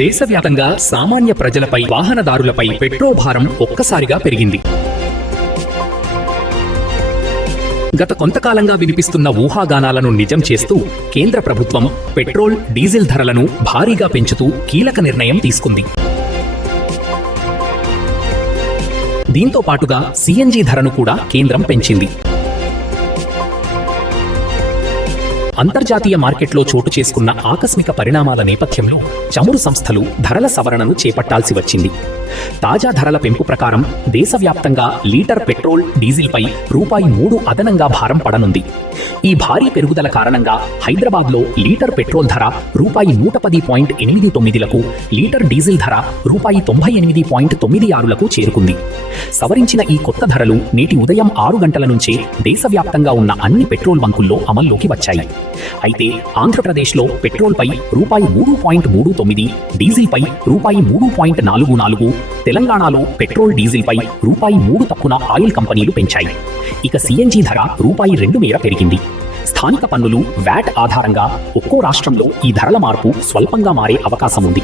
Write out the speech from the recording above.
దేశవ్యాప్తంగా సామాన్య ప్రజలపై, వాహనదారులపై పెట్రోల్ భారం ఒక్కసారిగా పెరిగింది. గత కొంతకాలంగా వినిపిస్తున్న ఊహాగానాలను నిజం చేస్తూ కేంద్ర ప్రభుత్వం పెట్రోల్, డీజిల్ ధరలను భారీగా పెంచుతూ కీలక నిర్ణయం తీసుకుంది. దీంతో పాటుగా సిఎన్జి ధరను కూడా కేంద్రం పెంచింది. అంతర్జాతీయ మార్కెట్లో చోటు చేసుకున్న ఆకస్మిక పరిణామాల నేపథ్యంలో చమురు సంస్థలు ధరల సవరణను చేపట్టాల్సి వచ్చింది. తాజా ధరల పెంపు ప్రకారం దేశవ్యాప్తంగా లీటర్ పెట్రోల్, డీజిల్పై రూ.3 అదనంగా భారం పడనుంది. ఈ భారీ పెరుగుదల కారణంగా హైదరాబాద్లో లీటర్ పెట్రోల్ ధర రూ.110.89లకు, లీటర్ డీజిల్ ధర రూ.98.96లకు చేరుకుంది. సవరించిన ఈ కొత్త ధరలు నేటి ఉదయం 6 గంటల నుంచే దేశవ్యాప్తంగా ఉన్న అన్ని పెట్రోల్ బంకుల్లో అమల్లోకి వచ్చాయి. అయితే ఆంధ్రప్రదేశ్లో పెట్రోల్పై రూ.3.39, డీజిల్పై రూ.3.44, తెలంగాణలో పెట్రోల్, డీజిల్పై రూ.3 తక్కువ ఆయిల్ కంపెనీలు పెంచాయి. ఇక సిఎన్జి ధర రూ.2 మేర పెరిగింది. స్థానిక పన్నులు, వ్యాట్ ఆధారంగా ఒక్కో రాష్ట్రంలో ఈ ధరల మార్పు స్వల్పంగా మారే అవకాశం ఉంది.